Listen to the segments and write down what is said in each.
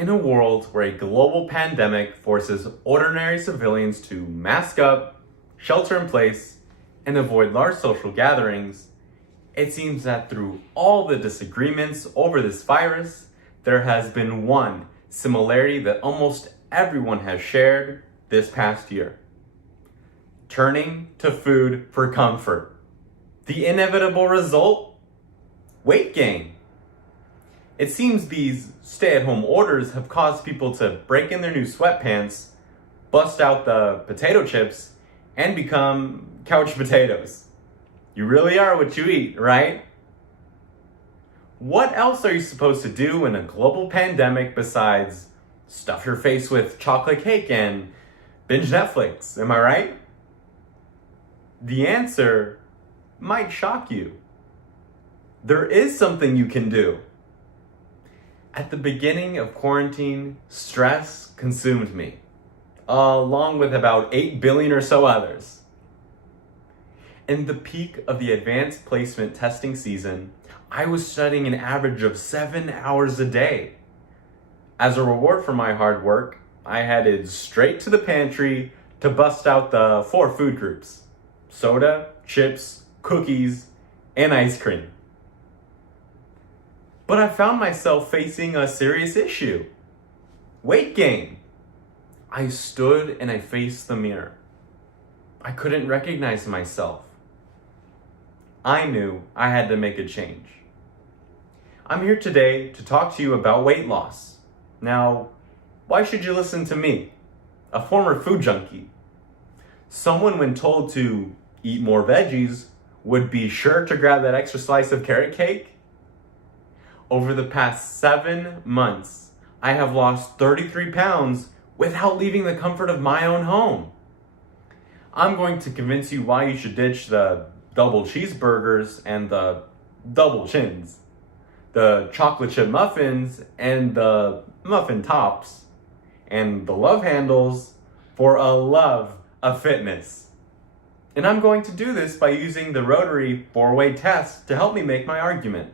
In a world where a global pandemic forces ordinary civilians to mask up, shelter in place, and avoid large social gatherings, it seems that through all the disagreements over this virus, there has been one similarity that almost everyone has shared this past year: turning to food for comfort. The inevitable result? Weight gain. It seems these stay-at-home orders have caused people to break in their new sweatpants, bust out the potato chips, and become couch potatoes. You really are what you eat, right? What else are you supposed to do in a global pandemic besides stuff your face with chocolate cake and binge Netflix, am I right? The answer might shock you. There is something you can do. At the beginning of quarantine, stress consumed me, along with about 8 billion or so others. In the peak of the advanced placement testing season, I was studying an average of 7 hours a day. As a reward for my hard work, I headed straight to the pantry to bust out the 4 food groups: soda, chips, cookies, and ice cream. But I found myself facing a serious issue: weight gain. I stood and I faced the mirror. I couldn't recognize myself. I knew I had to make a change. I'm here today to talk to you about weight loss. Now, why should you listen to me, a former food junkie? Someone, when told to eat more veggies, would be sure to grab that extra slice of carrot cake? Over the past 7 months, I have lost 33 pounds without leaving the comfort of my own home. I'm going to convince you why you should ditch the double cheeseburgers and the double chins, the chocolate chip muffins and the muffin tops, and the love handles for a love of fitness. And I'm going to do this by using the Rotary 4-way test to help me make my argument.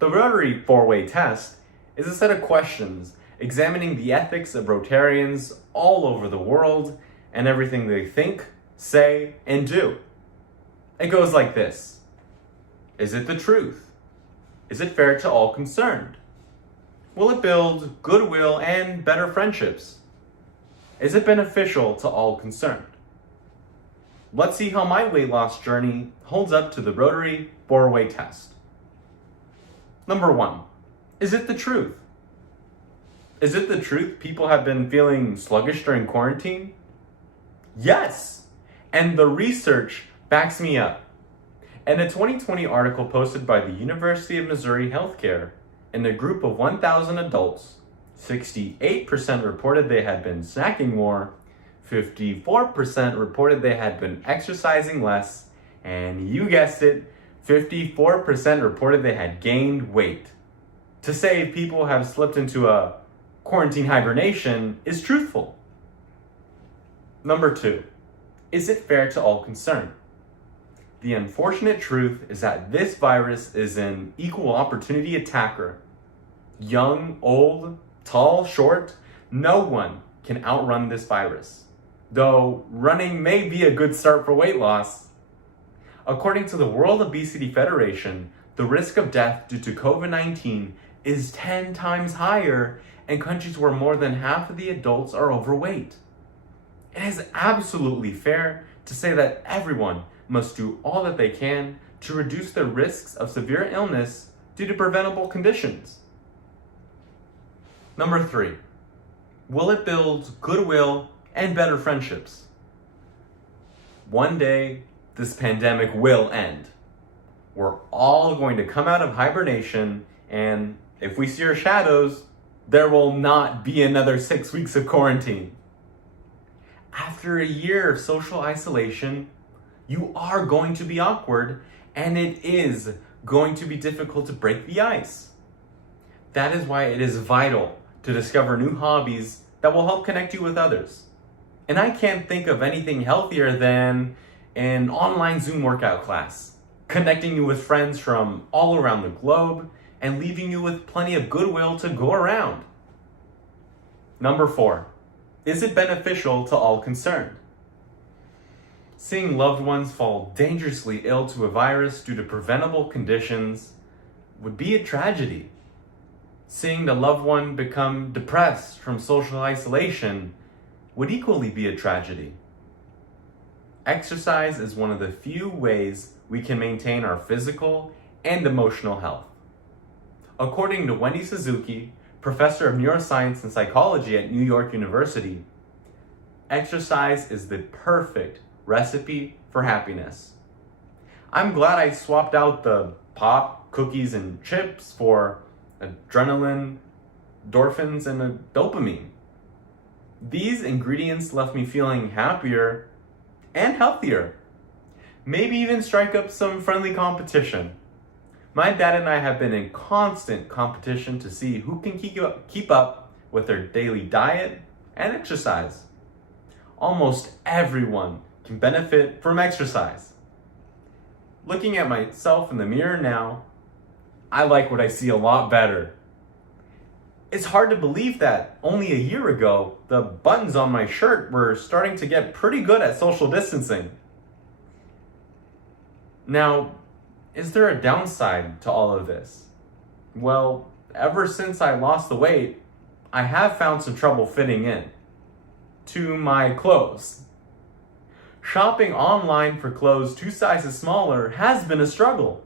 The Rotary 4-way test is a set of questions examining the ethics of Rotarians all over the world and everything they think, say, and do. It goes like this: is it the truth? Is it fair to all concerned? Will it build goodwill and better friendships? Is it beneficial to all concerned? Let's see how my weight loss journey holds up to the Rotary 4-way test. Number 1, is it the truth? Is it the truth people have been feeling sluggish during quarantine? Yes, and the research backs me up. In a 2020 article posted by the University of Missouri Healthcare, in a group of 1,000 adults, 68% reported they had been snacking more, 54% reported they had been exercising less, and you guessed it, 54% reported they had gained weight. To say people have slipped into a quarantine hibernation is truthful. Number 2, is it fair to all concerned? The unfortunate truth is that this virus is an equal opportunity attacker. Young, old, tall, short, no one can outrun this virus. Though running may be a good start for weight loss. According to the World Obesity Federation, the risk of death due to COVID-19 is 10 times higher in countries where more than half of the adults are overweight. It is absolutely fair to say that everyone must do all that they can to reduce the risks of severe illness due to preventable conditions. Number 3, will it build goodwill and better friendships? One day, this pandemic will end. We're all going to come out of hibernation, and if we see our shadows, there will not be another 6 weeks of quarantine. After a year of social isolation, you are going to be awkward, and it is going to be difficult to break the ice. That is why it is vital to discover new hobbies that will help connect you with others. And I can't think of anything healthier than an online Zoom workout class, connecting you with friends from all around the globe and leaving you with plenty of goodwill to go around. Number 4, is it beneficial to all concerned? Seeing loved ones fall dangerously ill to a virus due to preventable conditions would be a tragedy. Seeing the loved one become depressed from social isolation would equally be a tragedy. Exercise is one of the few ways we can maintain our physical and emotional health. According to Wendy Suzuki, professor of neuroscience and psychology at New York University, exercise is the perfect recipe for happiness. I'm glad I swapped out the pop, cookies, and chips for adrenaline, endorphins, and a dopamine. These ingredients left me feeling happier and healthier. Maybe even strike up some friendly competition. My dad and I have been in constant competition to see who can keep up with their daily diet and exercise. Almost everyone can benefit from exercise. Looking at myself in the mirror now, I like what I see a lot better. It's hard to believe that only a year ago, the buttons on my shirt were starting to get pretty good at social distancing. Now, is there a downside to all of this? Well, ever since I lost the weight, I have found some trouble fitting in to my clothes. Shopping online for clothes 2 sizes smaller has been a struggle.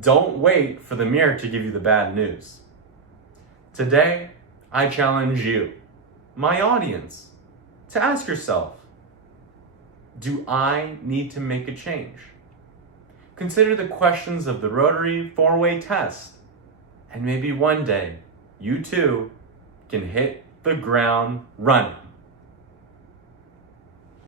Don't wait for the mirror to give you the bad news. Today, I challenge you, my audience, to ask yourself, do I need to make a change? Consider the questions of the Rotary 4-way test, and maybe one day, you too can hit the ground running.